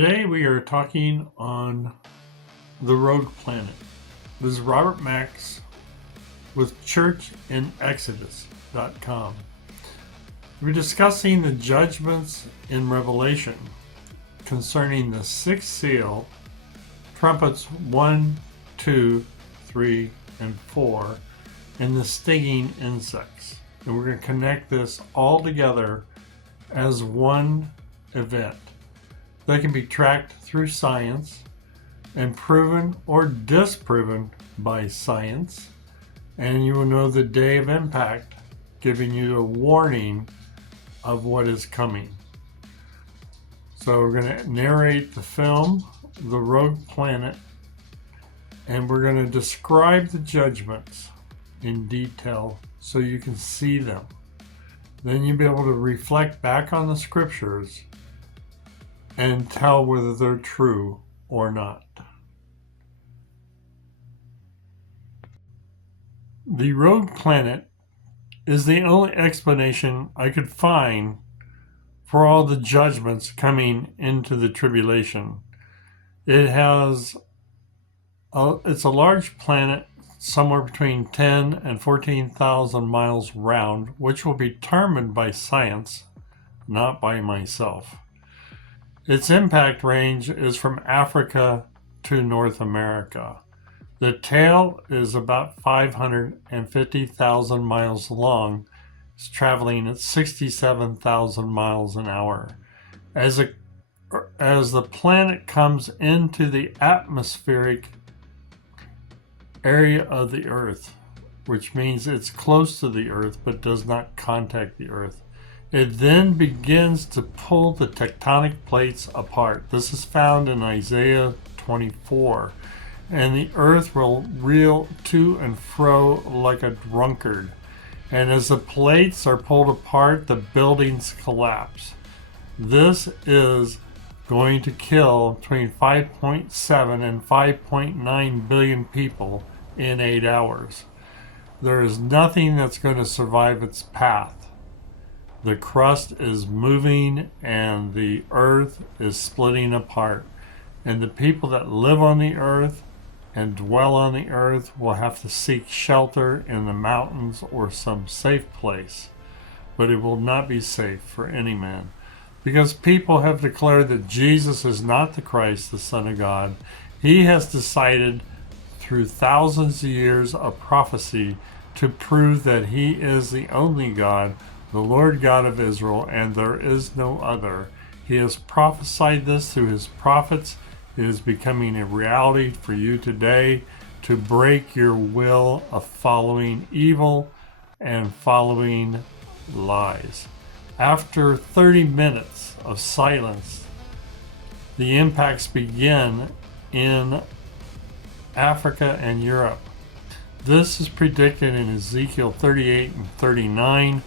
Today we are talking on the Rogue Planet. This is Robert Max with churchinexodus.com. We're discussing the judgments in Revelation concerning the sixth seal, trumpets 1, 2, 3, and 4, and the stinging insects. And we're going to connect this all together as one event. They can be tracked through science and proven or disproven by science. And you will know the day of impact, giving you a warning of what is coming. So we're going to narrate the film, The Rogue Planet, and we're going to describe the judgments in detail so you can see them. Then you'll be able to reflect back on the scriptures and tell whether they're true or not. The Rogue Planet is the only explanation I could find for all the judgments coming into the tribulation. It's a large planet, somewhere between 10 and 14,000 miles round, which will be determined by science, not by myself. Its impact range is from Africa to North America. The tail is about 550,000 miles long. It's traveling at 67,000 miles an hour. As the planet comes into the atmospheric area of the Earth, which means it's close to the Earth but does not contact the Earth, it then begins to pull the tectonic plates apart. This is found in Isaiah 24. And the earth will reel to and fro like a drunkard. And as the plates are pulled apart, the buildings collapse. This is going to kill between 5.7 and 5.9 billion people in 8 hours. There is nothing that's going to survive its path. The crust is moving and the earth is splitting apart. And the people that live on the earth and dwell on the earth will have to seek shelter in the mountains or some safe place. But it will not be safe for any man. Because people have declared that Jesus is not the Christ, the Son of God. He has decided through thousands of years of prophecy to prove that he is the only God, the Lord God of Israel, and there is no other. He has prophesied this through his prophets. It is becoming a reality for you today to break your will of following evil and following lies. After 30 minutes of silence, the impacts begin in Africa and Europe. This is predicted in Ezekiel 38 and 39,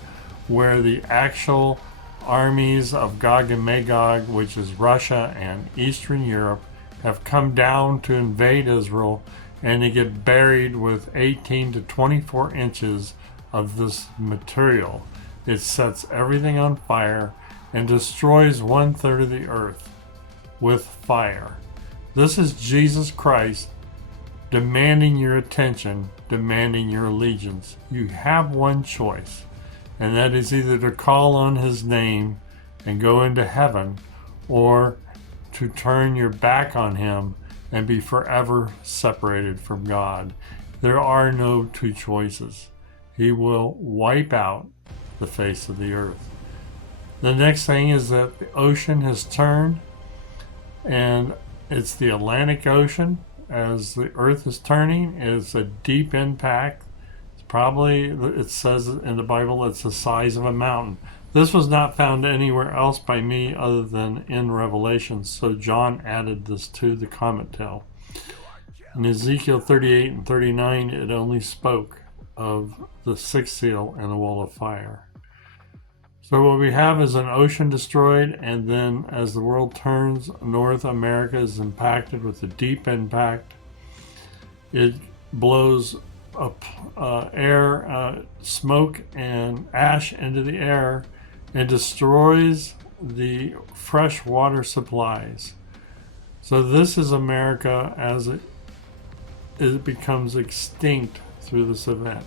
where the actual armies of Gog and Magog, which is Russia and Eastern Europe, have come down to invade Israel, and they get buried with 18 to 24 inches of this material. It sets everything on fire and destroys 1/3 of the earth with fire. This is Jesus Christ demanding your attention, demanding your allegiance. You have one choice, and that is either to call on his name and go into heaven, or to turn your back on him and be forever separated from God. There are no two choices. He will wipe out the face of the earth. The next thing is that the ocean has turned, and it's the Atlantic Ocean. As the earth is turning, it's a deep impact. It says in the Bible, it's the size of a mountain. This was not found anywhere else by me other than in Revelation, so John added this to the commentary. In Ezekiel 38 and 39, it only spoke of the sixth seal and the wall of fire. So what we have is an ocean destroyed, and then as the world turns, North America is impacted with a deep impact. It blows up smoke and ash into the air and destroys the fresh water supplies. So this is America as it becomes extinct through this event.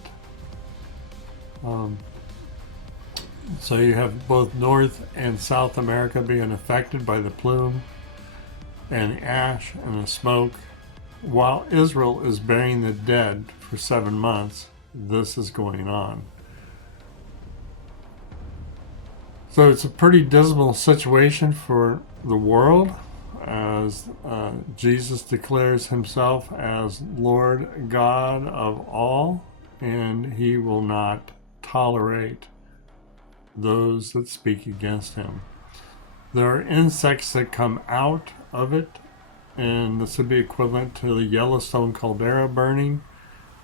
So you have both North and South America being affected by the plume and the ash and the smoke. While Israel is burying the dead for 7 months, this is going on. So it's a pretty dismal situation for the world as Jesus declares himself as Lord God of all, and he will not tolerate those that speak against him. There are insects that come out of it, and this would be equivalent to the Yellowstone caldera burning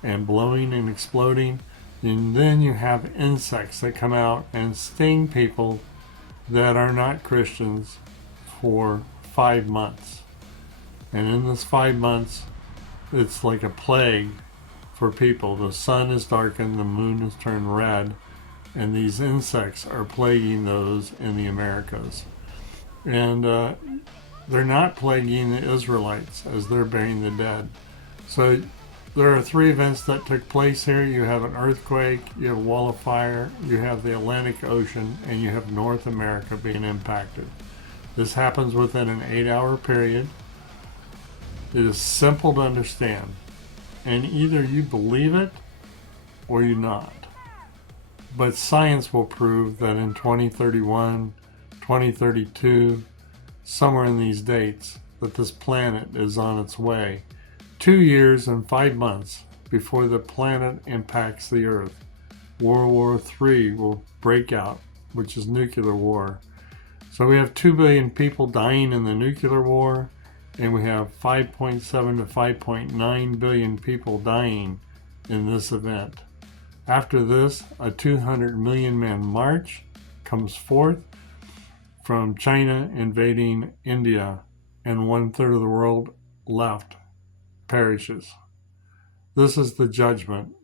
and blowing and exploding. And then you have insects that come out and sting people that are not Christians for 5 months. And in this 5 months, it's like a plague for people. The sun is darkened, the moon is turned red, and these insects are plaguing those in the Americas. And they're not plaguing the Israelites as they're burying the dead. So there are 3 events that took place here. You have an earthquake, you have a wall of fire, you have the Atlantic Ocean, and you have North America being impacted. This happens within an 8-hour period. It is simple to understand. And either you believe it or you not. But science will prove that in 2031, 2032, somewhere in these dates, that this planet is on its way. 2 years and 5 months before the planet impacts the Earth, World War III will break out, which is nuclear war. So we have 2 billion people dying in the nuclear war, and we have 5.7 to 5.9 billion people dying in this event. After this, a 200 million man march comes forth from China invading India, and 1/3 of the world left perishes. This is the judgment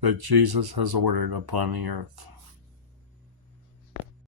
that Jesus has ordered upon the earth.